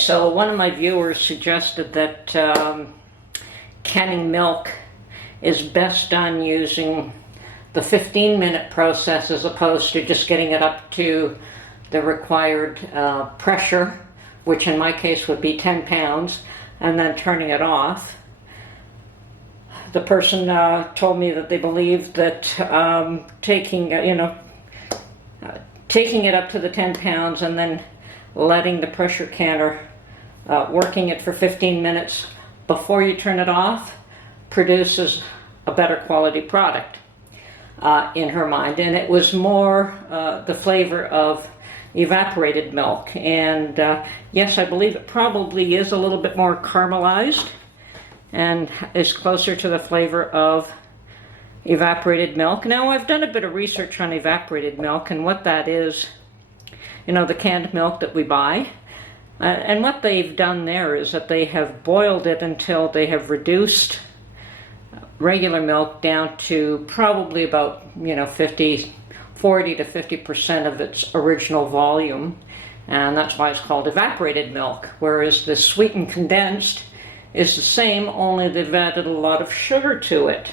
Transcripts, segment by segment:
So one of my viewers suggested that canning milk is best done using the 15-minute process as opposed to just getting it up to the required pressure, which in my case would be 10 pounds, and then turning it off. The person told me that they believed that taking it up to the 10 pounds and then letting the pressure canner, working it for 15 minutes before you turn it off, produces a better quality product in her mind. And it was more the flavor of evaporated milk. And yes, I believe it probably is a little bit more caramelized and is closer to the flavor of evaporated milk. Now, I've done a bit of research on evaporated milk and what that is, the canned milk that we buy. And what they've done there is that they have boiled it until they have reduced regular milk down to probably about 40 to 50% of its original volume, and that's why it's called evaporated milk. Whereas the sweetened condensed is the same, only they've added a lot of sugar to it.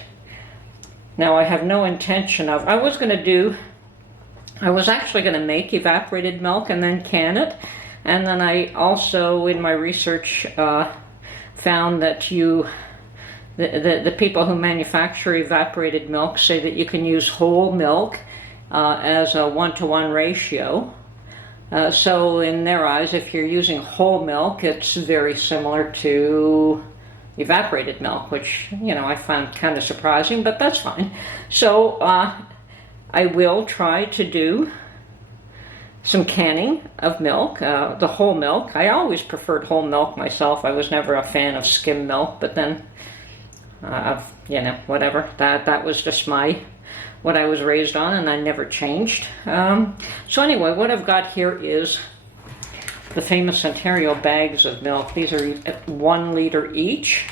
Now, I have no intention of, I was actually going to make evaporated milk and then can it. And then I also, in my research, found that the people who manufacture evaporated milk say that you can use whole milk as a 1-to-1 ratio. So in their eyes, if you're using whole milk, it's very similar to evaporated milk, which, I find kind of surprising, but that's fine. So I will try to do some canning of milk, the whole milk. I always preferred whole milk myself. I was never a fan of skim milk, but then, whatever. That was just what I was raised on, and I never changed. So anyway, what I've got here is the famous Ontario bags of milk. These are 1 liter each.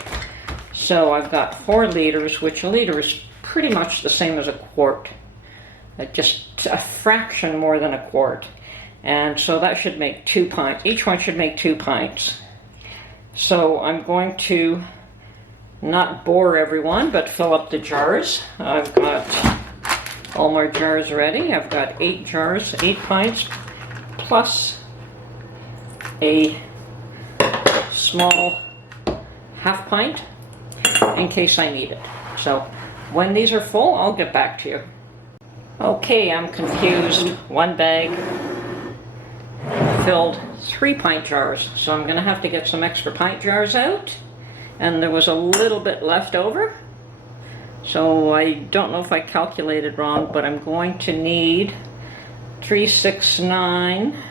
So I've got 4 liters, which a liter is pretty much the same as a quart. Just a fraction more than a quart. And so that should make 2 pints. Each one should make 2 pints. So I'm going to not bore everyone, but fill up the jars. I've got all my jars ready. I've got 8 jars, 8 pints, plus a small half pint in case I need it. So when these are full, I'll get back to you. Okay, I'm confused. 1 bag filled 3 pint jars, so I'm going to have to get some extra pint jars out, and there was a little bit left over, so I don't know if I calculated wrong, but I'm going to need 3, 6, 9,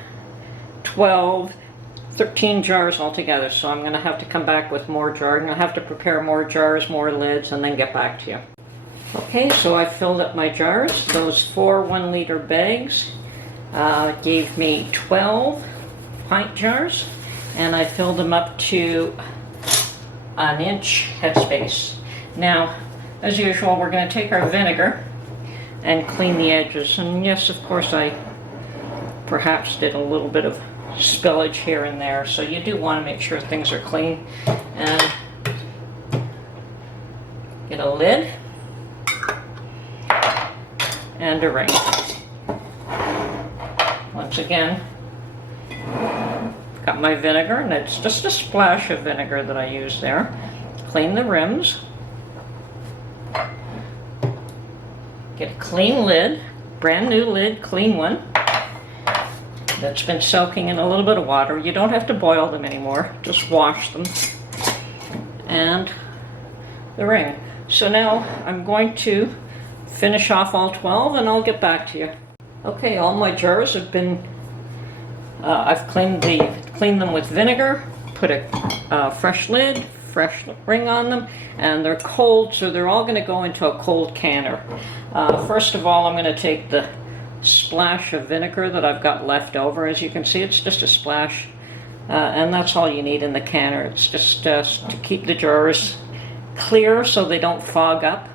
12, 13 jars altogether, so I'm going to have to come back with more jars. I'm going to have to prepare more jars, more lids, and then get back to you. Okay, so I filled up my jars. Those 4 1-liter bags gave me 12 pint jars, and I filled them up to 1 inch headspace. Now, as usual, we're going to take our vinegar and clean the edges. And yes, of course, I perhaps did a little bit of spillage here and there, so you do want to make sure things are clean. And get a lid and a ring. Once again, got my vinegar, and it's just a splash of vinegar that I use there. Clean the rims. Get a clean lid, brand new lid, clean one, that's been soaking in a little bit of water. You don't have to boil them anymore, just wash them. And the ring. So now I'm going to finish off all 12, and I'll get back to you. Okay, all my jars have been, I've cleaned them with vinegar, put a fresh lid, fresh ring on them, and they're cold, so they're all going to go into a cold canner. First of all, I'm going to take the splash of vinegar that I've got left over. As you can see, it's just a splash, and that's all you need in the canner. It's just to keep the jars clear so they don't fog up.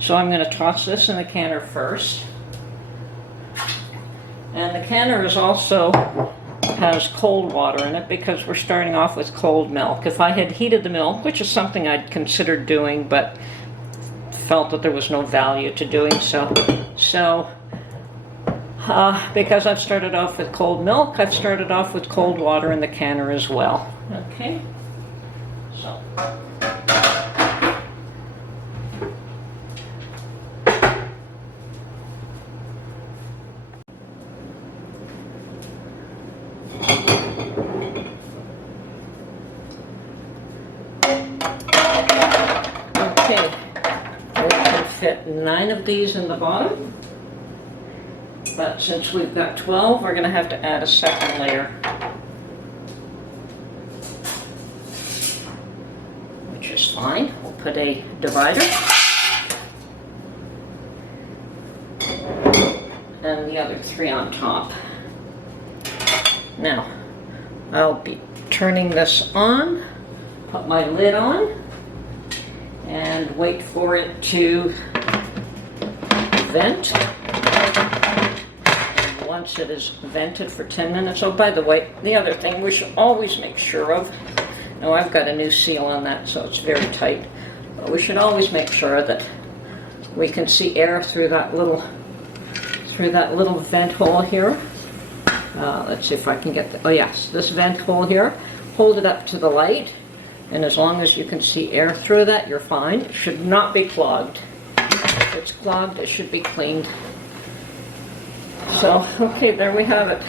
So I'm going to toss this in the canner first. And the canner is also has cold water in it because we're starting off with cold milk. If I had heated the milk, which is something I'd considered doing, but felt that there was no value to doing so. Because I've started off with cold milk, I've started off with cold water in the canner as well. Okay, so. Okay, we can fit 9 of these in the bottom. But since we've got 12, we're going to have to add a second layer, which is fine. We'll put a divider and the other 3 on top. Now, I'll be turning this on, put my lid on, and wait for it to vent. Once it is vented for 10 minutes. Oh, by the way, the other thing we should always make sure of, now I've got a new seal on that, so it's very tight, but we should always make sure that we can see air through that little vent hole here. Let's see if I can get the, oh yes, this vent hole here. Hold it up to the light, and as long as you can see air through that, you're fine. It should not be clogged. If it's clogged, it should be cleaned. So, okay, there we have it.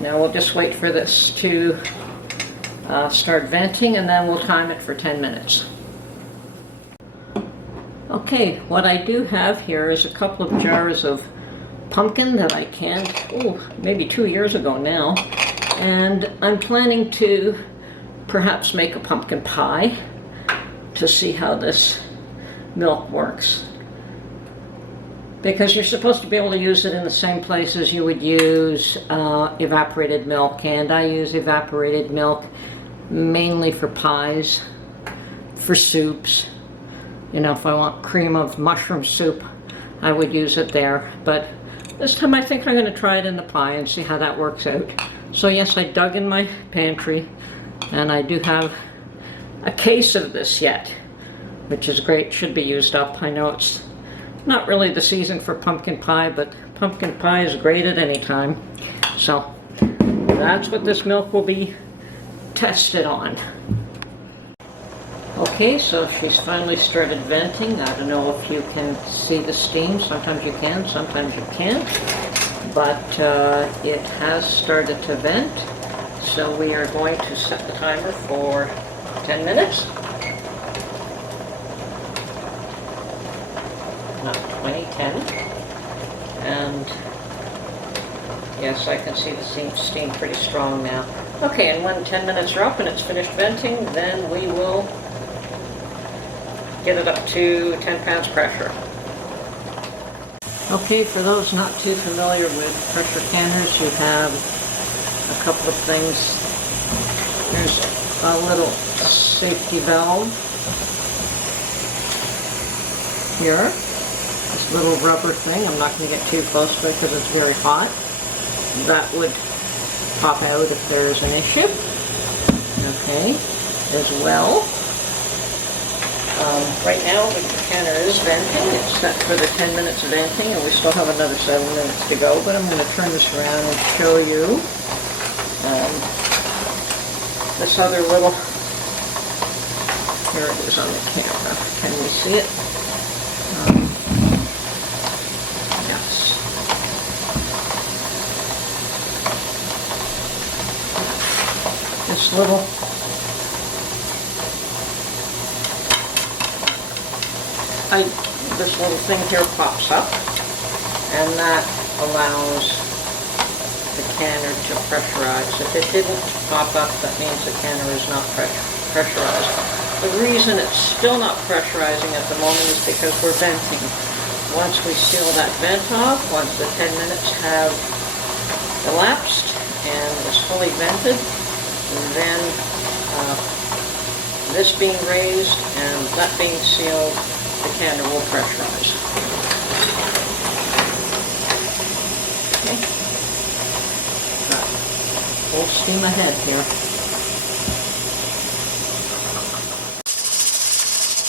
Now we'll just wait for this to start venting, and then we'll time it for 10 minutes. Okay, what I do have here is a couple of jars of pumpkin that I canned, maybe 2 years ago now. And I'm planning to perhaps make a pumpkin pie to see how this milk works. Because you're supposed to be able to use it in the same places you would use evaporated milk, and I use evaporated milk mainly for pies, for soups. You know, if I want cream of mushroom soup, I would use it there. But this time I think I'm going to try it in the pie and see how that works out. So yes, I dug in my pantry, and I do have a case of this yet, which is great, should be used up. I know it's not really the season for pumpkin pie, but pumpkin pie is great at any time. So that's what this milk will be tested on. Okay, so she's finally started venting. I don't know if you can see the steam. Sometimes you can, sometimes you can't. But it has started to vent. So we are going to set the timer for 10 minutes. Not 20, 10. And yes, I can see the steam pretty strong now. Okay, and when 10 minutes are up and it's finished venting, then we will get it up to 10 pounds pressure. Okay, for those not too familiar with pressure canners, you have a couple of things. There's a little safety valve here. This little rubber thing, I'm not going to get too close to it because it's very hot. That would pop out if there's an issue. Okay, as well. Right now the canner is venting. It's set for the 10 minutes of venting, and we still have another 7 minutes to go, but I'm going to turn this around and show you this other little, here it is on the camera. Can we see it? Yes. This little this little thing here pops up, and that allows the canner to pressurize. If it didn't pop up, that means the canner is not pressurized. The reason it's still not pressurizing at the moment is because we're venting. Once we seal that vent off, once the 10 minutes have elapsed and it's fully vented, then this being raised and that being sealed, the canner will pressurize. Okay. Full steam ahead here.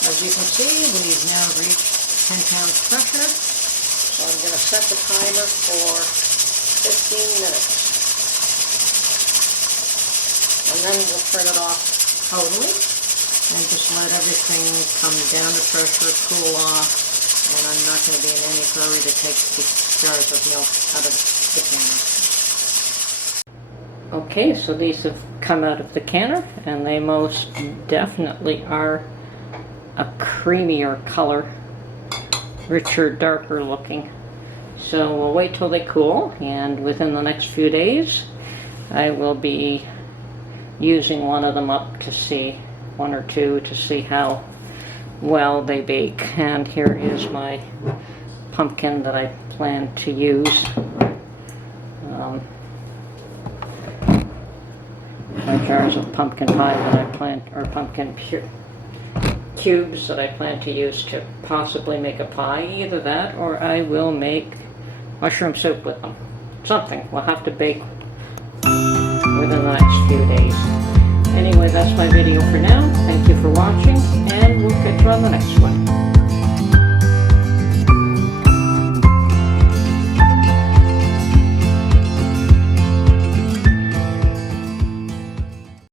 As you can see, we've now reached 10 pounds pressure, so I'm going to set the timer for 15 minutes. And then we'll turn it off totally, and just let everything come down to pressure, cool off, and I'm not going to be in any hurry to take the jars of milk out of the canner. Okay, so these have come out of the canner, and they most definitely are a creamier color, richer, darker looking. So we'll wait till they cool, and within the next few days I will be using one of them up to see, one or two, to see how well they bake. And here is my pumpkin that I plan to use. My jars of pumpkin pie that I plan, or pumpkin cubes that I plan to use to possibly make a pie. Either that, or I will make mushroom soup with them. Something. We'll have to bake within the next few days. Anyway, that's my video for now. Thank you for watching, and we'll catch you on the next one.